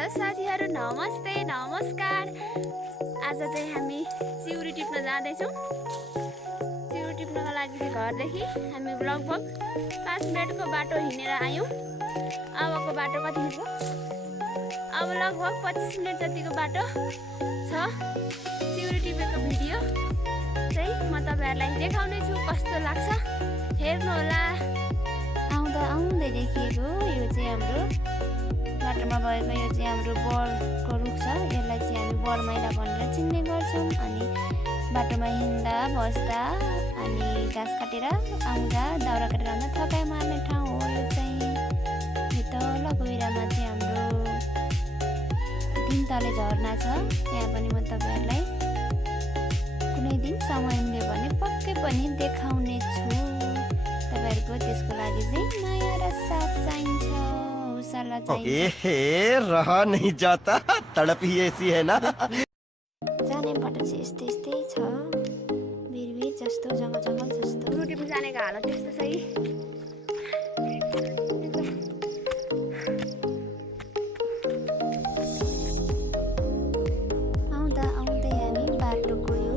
Hello साथीहरू, नमस्ते नमस्कार। आज चाहिँ हामी चिउरी टिप्न जाँदैछौँ। चिउरी टिप्नको लागि चाहिँ घरदेखि हामी लगभग 5 मिनटको बाटो हिँडेर आयौँ। अबको बाटो कति हो? अब लगभग 25 मिनट जतिको बाटो छ। चिउरी टिपेको भिडियो चाहिँ म तपाईहरुलाई देखाउने छु, कस्तो लाग्छ हेर्नु होला। आउँदा आउँदै देखिएको यो चाहिँ हाम्रो बाटोमा भएको यो चाहिँ हाम्रो बरको रुख छ। यसलाई चाहिँ हामी बरमाइला भनेर चिन्ने गर्छौँ। अनि बाटोमा हिँड्दा बस्दा अनि घाँस काटेर आउँदा दाउरा काटेर आउँदा थकाइ मार्ने ठाउँ हो यो चाहिँ। यो तल गहिरामा चाहिँ हाम्रो 3 तले झरना छ। त्यहाँ पनि म तपाईहरुलाई कुनै दिन समय मिल्यो भने पक्कै पनि देखाउने छु। तपाईहरुको त्यसको लागि चाहिँ माया र साथ चाहिन्छ, हौसला चाहिन्छ। रहा नहीं जाता, तड़प ही ऐसी है ना। जाने बाटो चाहिँ यस्तै छ, बिरबिर जस्तो जङ्गल जस्तो। रोटीमा जानेको हालत त्यस्तो छ है। आउँदा आउँदै हामी बाटोको यो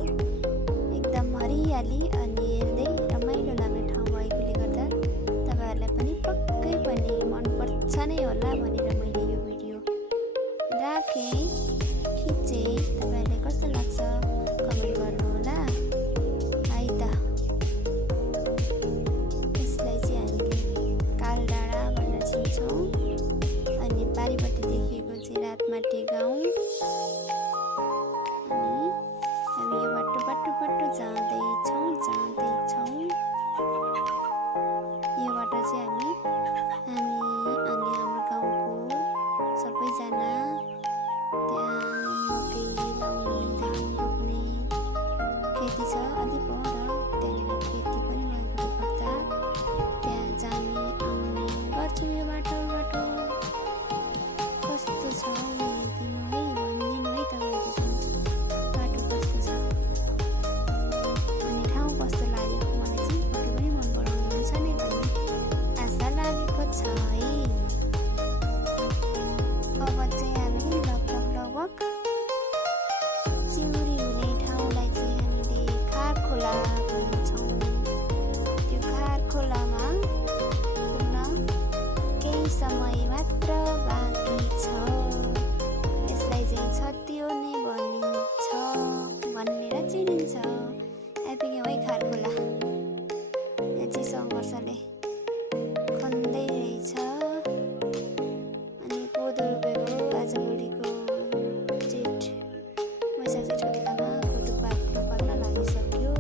एकदम हरियाली अनि हेर्दै रमाइलो लाग्ने ठाउँ भएकोले गर्दा तपाईहरुलाई पनि पक्कै पनि मनपर्छ नै होला भनेर मैले यो भिडियो राखेँ, खिचेँ। तपाईहरुलाई कस्तो लाग्छ कमेन्ट गर्नु होला है त। यसलाई चाहिँ हामीले कालडाँडा भनेर चिन्छौँ। अनि पारिपट्टि देखिएको चाहिँ रातमाटे गाउँ। अनि हामी यो बाटो जाँदैछौँ। यो बाटो चाहिँ हामी अनि हाम्रो गाउँको सबैजना त्यहाँ मकै लाउने, धान रोप्ने खेती छ अलि पर। त्यहाँनिर खेती पनि भएकोले गर्दा त्यहाँ जाने आउने गर्छौँ। यो बाटो कस्तो छ हेरिदिनु है, भनिदिनु है तपाईँले पनि बाटो कस्तो छ अनि ठाउँ कस्तो लाग्यो। मलाई चाहिँ पक्कै पनि मन पराउनुहुन्छ नै भन्ने आशा लागेको छ है। अब चाहिँ हामी लगभग चिउरी हुने ठाउँलाई चाहिँ हामीले खार खोला भन्छौँ। त्यो खार खोलामा पुग्न केही समय मात्र बाँकी छ। यसलाई चाहिँ छत्यो नै भनिन्छ भनेर चिनिन्छ। आइपुग्यौँ है खार खोला। यहाँ चाहिँ सङ्घर्षले खन्दै रहेछ। अनि कोदो रोपेको आजभोलिको वैशाख जेठको बेलामा कोदो पाक्न लागिसक्यो।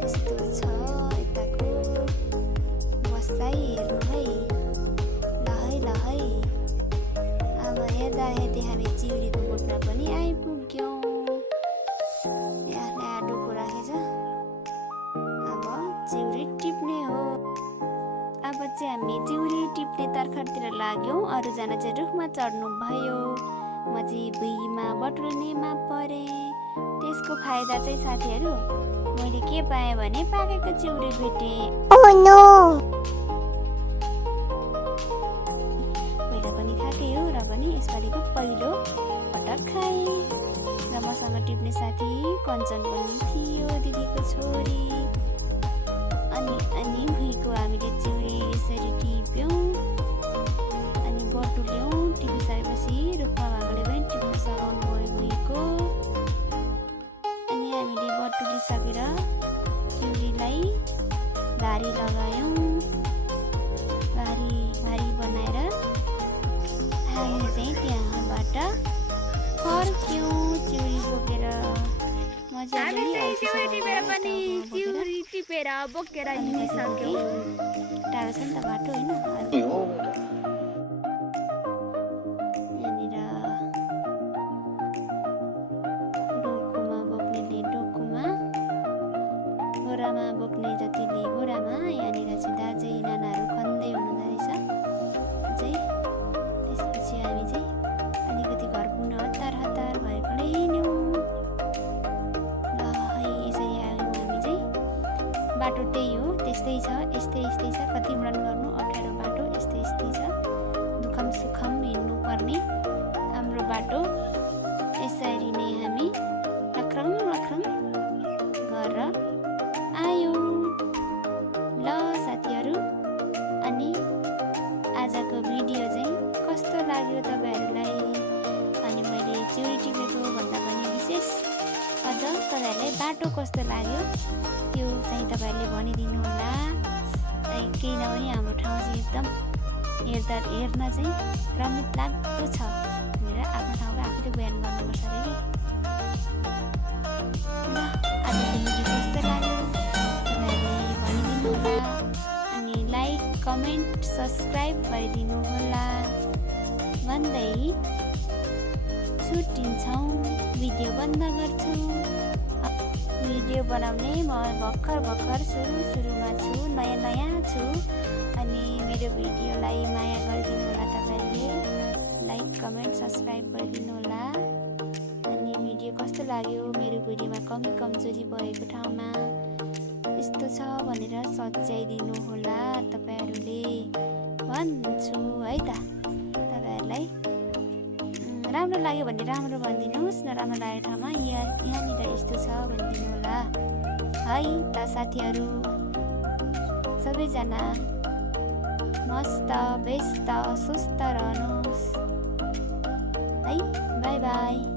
त्यस्तो छ यताको बसाइ हेर्नु है। ल है। अब हेर्दा हामी चिउरीको बोटमा पनि आइपुग्यौँ। यहाँ डोको राखेछ। अब चिउरी टिप्ने हो। अब चाहिँ हामी चिउरी टिप्ने तर्खरतिर लाग्यौँ। अरूजना चाहिँ रुखमा चढ्नु भयो। म चाहिँ भुइँमा बटुल्नेमा परेँ। त्यसको फाइदा चाहिँ साथीहरू मैले के पाएँ भने पाकेको चिउरी भेटेँ। पहिला पनि खाएकै हो र पनि यसपालिको पहिलो पटक खाएँ। र मसँग टिप्ने साथी कञ्चन पनि थियो, दिदीको छोरी। अनि भुइँको हामीले चिउरी यसरी टिप्यौँ अनि बटुल्यौँ। टिपिसकेपछि रुखमा भएकोले पनि टिप्न सघाउनु भयो भुइँको। अनि हामीले बटुलिसकेर चिउरीलाई भारी लगायौँ। भारी बनाएर हामी चाहिँ त्यहाँबाट फर्क्यौँ चिउरी बोकेर। चिउरी टिपेर बोकेर हिँडिसक्यौँ। टाढो छ नि त बाटो होइन। यहाँनिर डोकोमा बोक्नेले डोकोमा, बोरामा बोक्ने जतिले बोरामा। यहाँनिर चाहिँ दाजै नानाहरू खन्दै हुनुहुँदो रहेछ चाहिँ। त्यसपछि हामी चाहिँ अलिकति घर पुग्न हतार भएकोले हिँड्यौँ। ल है यसरी आयौँ हामी चाहिँ। बाटो त्यही हो, त्यस्तै छ, यस्तै छ। कति वर्णन गर्नु अप्ठ्यारो बाटो यस्तै छ। दुःख दुःखम सुखम हिँड्नुपर्ने हाम्रो बाटो यसरी नै हामी लख्रङ लख्रङ गरेर आयौँ। ल साथीहरू, अनि आजको भिडियो चाहिँ कस्तो लाग्यो तपाईँहरूलाई? अनि मैले चिउरी टिपेको भन्दा पनि विशेष अझ तपाईँहरूलाई बाटो कस्तो लाग्यो त्यो चाहिँ तपाईँहरूले भनिदिनु होला। केही नभए हाम्रो ठाउँ चाहिँ एकदम हेर्न चाहिँ रमित लाग्दो छ भनेर आफ्नो ठाउँको आफूले बयान गर्नुपर्छ अरे कि। ल आजको भिडियो कस्तो लाग्यो तपाईँहरूले भनिदिनु होला। अनि लाइक कमेन्ट सब्सक्राइब गरिदिनु होला भन्दै छुट्टिन्छौँ, भिडियो बन्द गर्छौँ। भिडियो बनाउने म भर्खर सुरुमा छु, नयाँ छु। अनि मेरो भिडियोलाई माया गरिदिनु होला तपाईँहरूले, लाइक कमेन्ट सब्सक्राइब गरिदिनु होला। अनि भिडियो कस्तो लाग्यो, मेरो भिडियोमा कमी कमजोरी भएको ठाउँमा यस्तो छ भनेर सच्याइदिनु होला तपाईँहरूले भन्छु है त। तपाईँहरूलाई राम्रो लाग्यो भने राम्रो भनिदिनुहोस्, नराम्रो लागेको ठाउँमा यहाँनिर यस्तो छ भनिदिनु होला है त साथीहरू। सबैजना मस्त व्यस्त स्वस्थ रहनुहोस् है। By by.